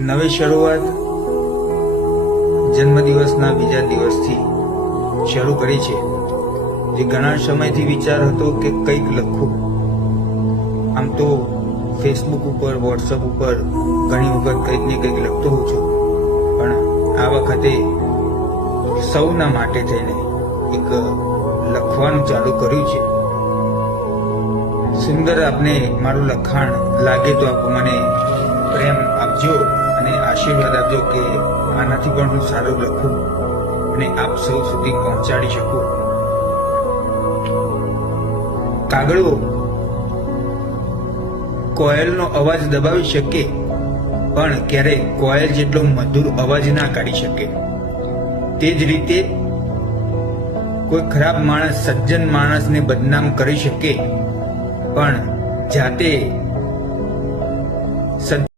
નવી શરૂઆત જન્મદિવસના બીજા દિવસથી શરૂ કરી છે, જે ઘણા સમયથી વિચાર હતો કે કંઈક લખું. આમ તો ફેસબુક ઉપર, વોટ્સઅપ ઉપર ઘણી વખત કંઈક ને કંઈક લખતો હોઉં છું, પણ આ વખતે સૌના માટે થઈને એક લખવાનું ચાલુ કર્યું છે. સુંદર આપને મારું લખાણ લાગે તો આપ મને પ્રેમ આપજો અને આશીર્વાદ આપજો કે આનાથી પણ હું સારું લખું અને આપ સૌ સુધી પહોંચાડી શકું. કાગળો કોયલનો અવાજ દબાવી શકે, પણ ક્યારેય કોયલ જેટલો મધુર અવાજ ના કાઢી શકે. તે જ રીતે કોઈ ખરાબ માણસ સજ્જન માણસને બદનામ કરી શકે, પણ જાતે